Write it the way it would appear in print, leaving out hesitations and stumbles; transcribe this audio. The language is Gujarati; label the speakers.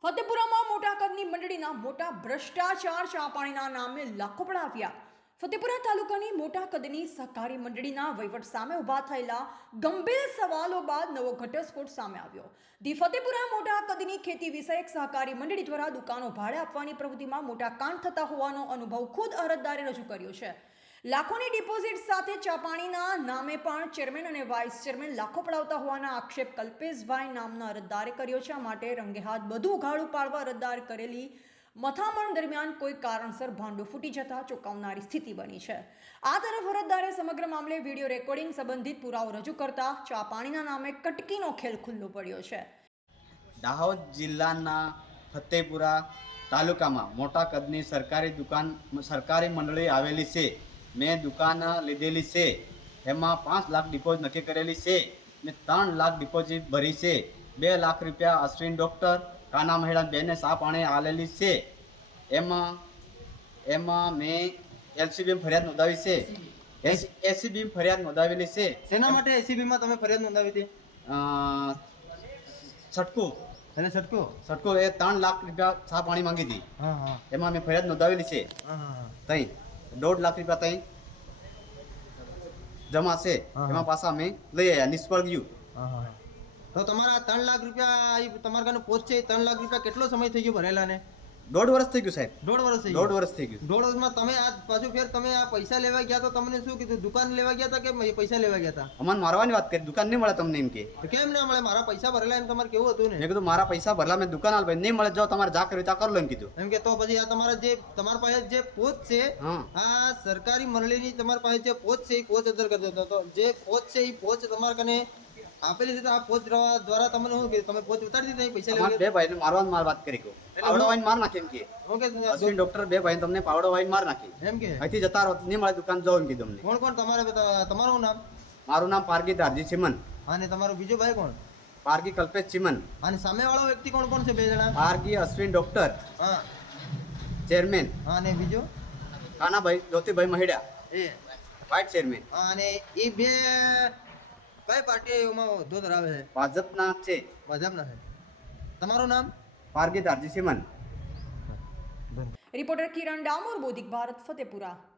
Speaker 1: ફતેપુરામાં મોટા કદની મંડળીના મોટા ભ્રષ્ટાચાર ચા પાણીના નામે લાખો પડાવ્યા. ફતેપુરા તાલુકાની મોટા કદની સહકારી મંડળીના વહીવટ સામે ઊભા થયેલા ગંભીર સવાલો બાદ નવો ઘટસ્ફોટ સામે આવ્યો. ધી ફતેપુરા મોટા કદની ખેતી વિષયક સહકારી મંડળી દ્વારા દુકાનો ભાડે આપવાની પ્રવૃત્તિમાં મોટા કાંડ થતા હોવાનો અનુભવ ખુદ અરજદારે રજૂ કર્યો છે. લાખોની ડિપોઝિટ સાથે ચા પાણીના નામે પણ ચેરમેન અને વાઇસ ચેરમેન લાખો પડાવતા હોવાના આક્ષેપ કલ્પેશભાઈ નામના અરજદારે કર્યો છે. માટે રંગે હાથ બધું ઉઘાડું પાડવા અરજદાર કરેલી મથામણ દરમિયાન કોઈ કારણસર ભાંડું ફૂટી જતા ચોંકાવનારી સ્થિતિ બની છે. આ તરફ અરજદારે સમગ્ર મામલે વિડીયો રેકોર્ડિંગ સંબંધિત પુરાવો રજૂ કરતા ચા પાણીના નામે કટકીનો ખેલ ખુલ્લો પડ્યો છે.
Speaker 2: દાહોદ જિલ્લાના ફતેપુરા તાલુકામાં મોટા કદની સરકારી મંડળી આવેલી છે. મેં દુકાન લીધેલી છે. એમાં 5 લાખ ડિપોઝિટ નક્કી કરેલી છે ને 3 લાખ ડિપોઝિટ ભરી છે. 2 લાખ રૂપિયા અશ્વિન ડૉક્ટર કાના મહિલા બેને સા પાણી આલેલી છે. એમાં મેં એલસીબી ફરિયાદ નોંધાવી છે. એસીબી ફરિયાદ નોંધાવેલી છે.
Speaker 3: શેના માટે એસીબીમાં તમે ફરિયાદ નોંધાવી હતી?
Speaker 2: છટકું
Speaker 3: એને છટકો
Speaker 2: એ 3 લાખ રૂપિયા સા પાણી માંગી હતી. એમાં મેં ફરિયાદ નોંધાવેલી છે. તઈ 1.5 લાખ રૂપિયા તઈ જમા છે. એમાં પાછા અમે લઈ આવ્યા, નિષ્ફળ ગયું.
Speaker 3: તો તમારા 3 લાખ રૂપિયા તમારા ઘરનો પોસ્ટ છે, 3 લાખ રૂપિયા કેટલો સમય થઈ ગયો ભરેલા ને?
Speaker 2: 1.5 વર્ષ થઈ ગયું સાહેબ.
Speaker 3: 1.5 વર્ષ થઈ
Speaker 2: 1.5 વર્ષ થઈ ગયું.
Speaker 3: 1.5 વર્ષમાં તમે આ પાછું ફેર તમે આ પૈસા લેવા ગયા તો તમને શું કીધું? દુકાન લેવા ગયા હતા કે પૈસા લેવા ગયા હતા?
Speaker 2: અમને મારવાની વાત કરી, દુકાન નહીં મળે તમને એમ કે.
Speaker 3: તો કેમ ના મળે? મારા પૈસા ભરેલા એમ તમારે કેવું હતું ને?
Speaker 2: મેં કીધું મારા પૈસા ભરલા, મેં દુકાન આલ ભાઈ નહીં મળે, જાઓ તમારે જા કરી કરો લો એમ કીધું.
Speaker 3: એમ કે તો પછી આ તમારા પાસે જે પોસ્ટ છે, આ સરકારી મંડળીની તમારી પાસે જે પોસ્ટ છે એ પોસ્ટ અસર કરતો હતો. તો જે પોસ્ટ છે એ પોસ્ટ તમારા કને આપેલી છે. આ પોસ્ટ દ્વારા તમને શું કે તમે પોસ્ટ ઉતારી દીધી પૈસા લેવા?
Speaker 2: બે ભાઈ મારવાની માર વાત કરી કહું, પાવડો વાઈન માર નાખે એમ કે. અશ્વિન ડોક્ટર 2 ભાઈ તમને પાવડો વાઈન માર નાખી
Speaker 3: એમ કે
Speaker 2: અહીંથી જતા રહો, નહીં મળે દુકાન જાઓ એમ કીધું અમને.
Speaker 3: કોણ કોણ તમારું નામ?
Speaker 2: મારું નામ પારગી દારજી ચીમન.
Speaker 3: અને તમારો બીજો ભાઈ કોણ?
Speaker 2: પારગી કલ્પેશ ચીમન.
Speaker 3: અને સામે વાળો વ્યક્તિ કોણ કોણ છે? 2 જણા.
Speaker 2: પારગી અશ્વિન ડોક્ટર,
Speaker 3: હા
Speaker 2: ચેરમેન.
Speaker 3: અને બીજો
Speaker 2: કાનાભાઈ જ્યોતિભાઈ મહિડા,
Speaker 3: એ
Speaker 2: વાઇસ ચેરમેન.
Speaker 3: અને એ 2 કઈ પાર્ટીમાં હોદ્દો ધરાવે છે?
Speaker 2: ભાજપના છે.
Speaker 3: ભાજપના છે. તમારું નામ?
Speaker 2: પારગી દારજી ચીમન.
Speaker 1: રિપોર્ટર કિરણ ડામોર, બોધિક ભારત, ફતેપુરા.